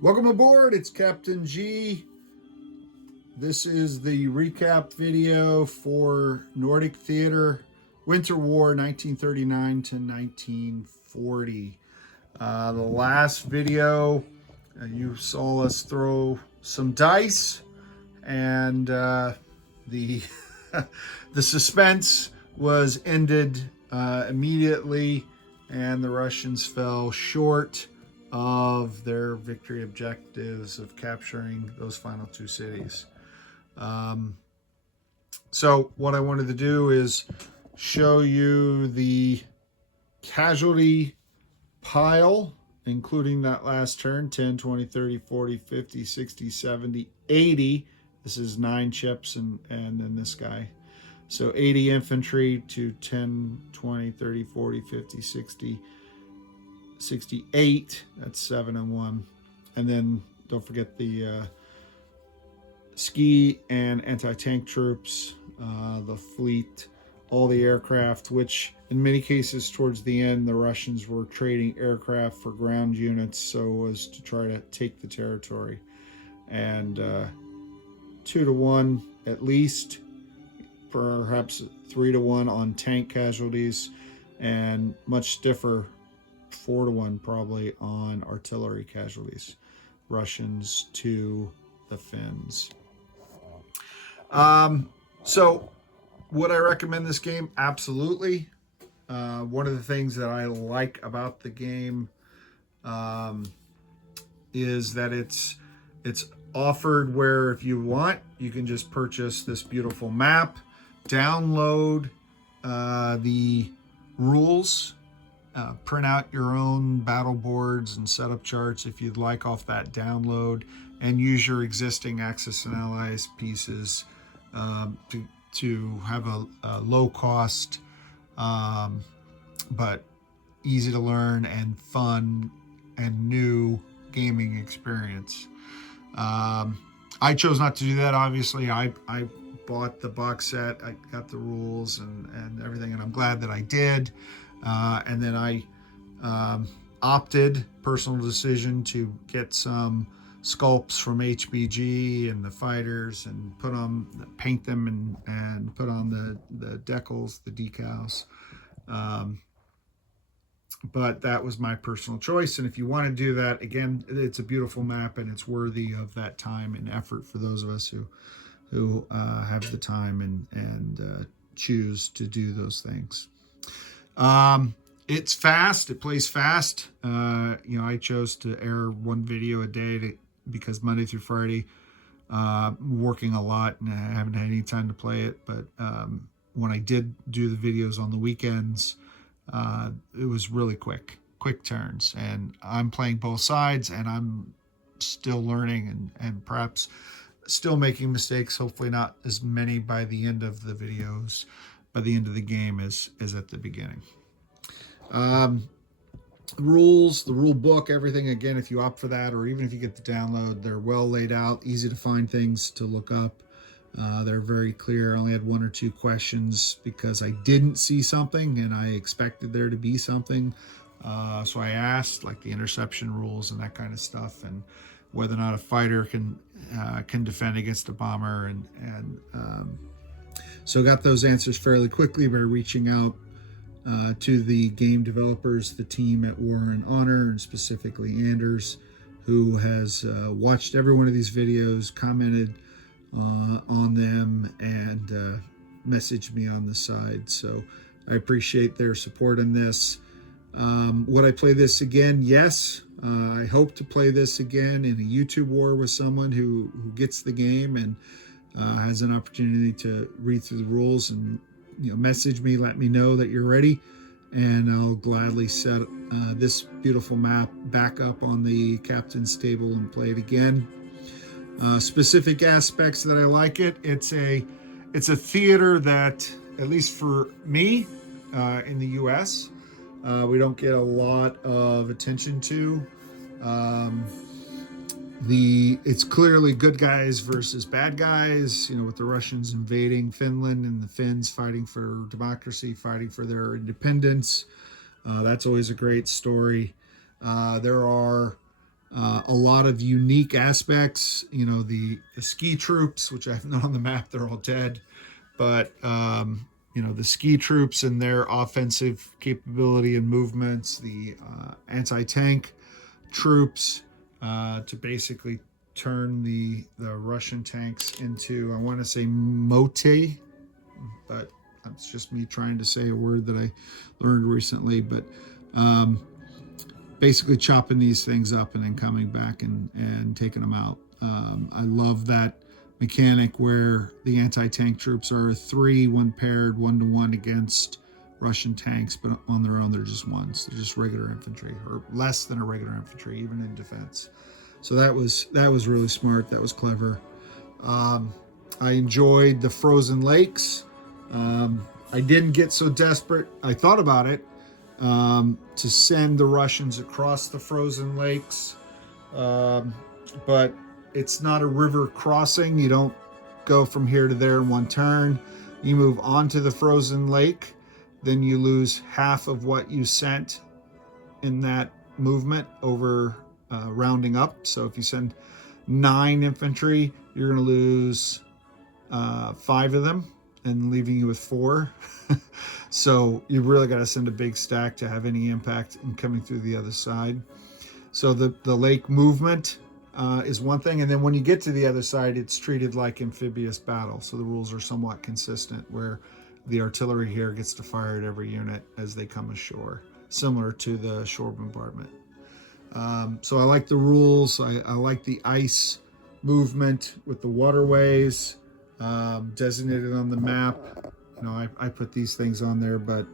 Welcome aboard, it's Captain G. This is the recap video for Nordic Theater Winter War 1939 to 1940. The last video, you saw us throw some dice, and the the suspense was ended immediately, and the Russians fell short of their victory objectives of capturing those final two cities. So what I wanted to do is show you the casualty pile, including that last turn, 10, 20, 30, 40, 50, 60, 70, 80. This is 9 chips and then this guy. So 80 infantry to 10, 20, 30, 40, 50, 60, 68. That's 7 and 1. And then don't forget the ski and anti-tank troops, the fleet, all the aircraft, which in many cases towards the end, the Russians were trading aircraft for ground units so as to try to take the territory. And 2 to 1 at least, perhaps 3 to 1 on tank casualties, and much stiffer 4 to 1 probably on artillery casualties. Russians to the Finns. So would I recommend this game? Absolutely. One of the things that I like about the game is that it's offered where if you want, you can just purchase this beautiful map, download the rules, print out your own battle boards and setup charts if you'd like off that download, and use your existing Axis and Allies pieces to have a low cost but easy to learn and fun and new gaming experience. I chose not to do that, obviously. I bought the box set, I got the rules and everything, and I'm glad that I did. And then I opted, personal decision, to get some sculpts from HBG and the fighters and paint them and put on the decals, the decals. But that was my personal choice. And if you want to do that, again, it's a beautiful map and it's worthy of that time and effort for those of us who have the time and choose to do those things. It's fast. It plays fast. I chose to air one video a day because Monday through Friday, working a lot and I haven't had any time to play it. But when I did do the videos on the weekends, it was really quick turns, and I'm playing both sides and I'm still learning and perhaps still making mistakes, hopefully not as many by the end of the videos, by the end of the game as at the beginning. Rules, the rule book, everything, again, if you opt for that, or even if you get the download, they're well laid out, easy to find things to look up. They're very clear. I only had 1 or 2 questions because I didn't see something and I expected there to be something. So I asked, like the interception rules and that kind of stuff, and whether or not a fighter can defend against a bomber, and so got those answers fairly quickly by reaching out to the game developers, the team at War and Honor, and specifically Anders, who has watched every one of these videos, commented on them, and messaged me on the side. So I appreciate their support in this. Would I play this again? Yes. I hope to play this again in a YouTube war with someone who gets the game and has an opportunity to read through the rules and message me, let me know that you're ready, and I'll gladly set this beautiful map back up on the captain's table and play it again. Specific aspects that I like it. It's a theater that, at least for me, in the U.S., we don't get a lot of attention to. It's clearly good guys versus bad guys, with the Russians invading Finland and the Finns fighting for democracy, fighting for their independence. That's always a great story. There are A lot of unique aspects. You know, the ski troops, which I have not on the map, they're all dead. But, you know, the ski troops and their offensive capability and movements, the anti-tank troops to basically turn the Russian tanks into, I want to say mote, but that's just me trying to say a word that I learned recently. But basically chopping these things up and then coming back and taking them out. I love that mechanic where the anti-tank troops are 3 when paired 1-to-1 against Russian tanks, but on their own they're just ones. They're just regular infantry, or less than a regular infantry, even in defense. So that was really smart. That was clever. I enjoyed the frozen lakes. I didn't get so desperate. I thought about it to send the Russians across the frozen lakes, but it's not a river crossing. You don't go from here to there in one turn. You move onto the frozen lake, then you lose half of what you sent in that movement over rounding up. So if you send 9 infantry, you're going to lose 5 of them and leaving you with 4. So you really got to send a big stack to have any impact in coming through the other side. So the lake movement is one thing, and then when you get to the other side, it's treated like amphibious battle. So the rules are somewhat consistent, where the artillery here gets to fire at every unit as they come ashore, similar to the shore bombardment. So I like the rules. I like the ice movement with the waterways designated on the map. You know, I put these things on there, but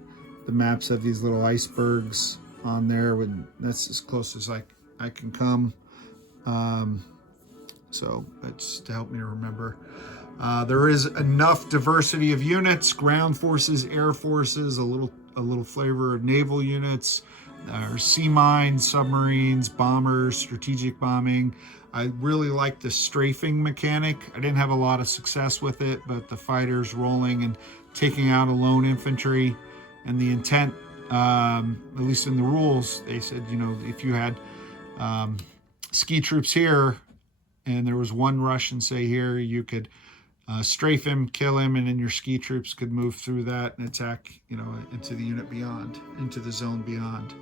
the maps have these little icebergs on there, and that's as close as I can come. So that's to help me remember. There is enough diversity of units: ground forces, air forces, a little flavor of naval units. There are sea mines, submarines, bombers, strategic bombing. I really like the strafing mechanic. I didn't have a lot of success with it, but the fighters rolling and taking out a lone infantry, and the intent, at least in the rules, they said, you know, if you had ski troops here and there was one Russian, say here, you could strafe him, kill him, and then your ski troops could move through that and attack, you know, into the unit beyond, into the zone beyond.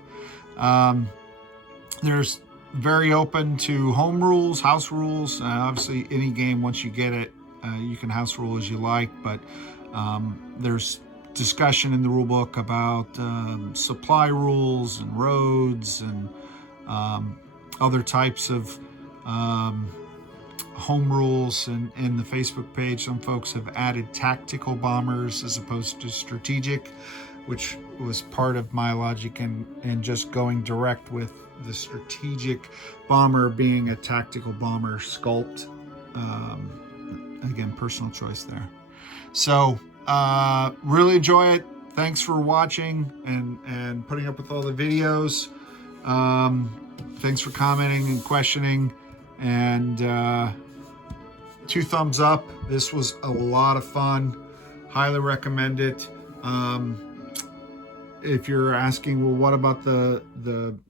There's very open to home rules, house rules. Obviously, any game, once you get it, you can house rule as you like, but there's discussion in the rule book about supply rules and roads and other types of home rules. And in the Facebook page, some folks have added tactical bombers as opposed to strategic, which was part of my logic and just going direct with the strategic bomber being a tactical bomber sculpt. Again, personal choice there. So really enjoy it. Thanks for watching and putting up with all the videos. Thanks for commenting and questioning, and 2 thumbs up. This was a lot of fun. Highly recommend it. If you're asking, well, what about the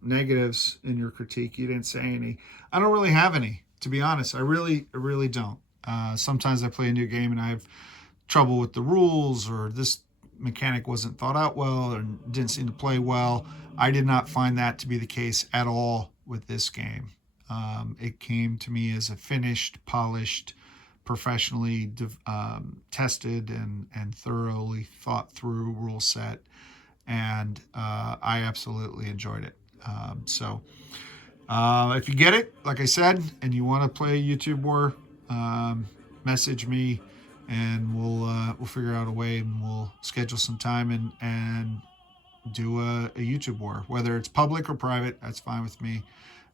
negatives in your critique? You didn't say any. I don't really have any, to be honest. I really don't. Sometimes I play a new game and I have trouble with the rules, or this mechanic wasn't thought out well or didn't seem to play well. I did not find that to be the case at all with this game. It came to me as a finished, polished, professionally tested and thoroughly thought through rule set, and I absolutely enjoyed it. So if you get it, like I said, and you want to play a YouTube war, message me, and we'll figure out a way, and we'll schedule some time and do a YouTube war, whether it's public or private. That's fine with me.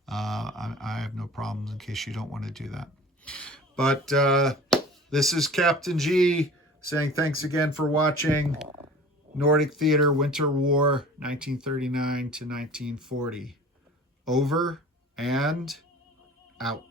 I have no problems in case you don't want to do that. But this is Captain G saying thanks again for watching. Nordic Theater Winter War 1939 to 1940. Over and out.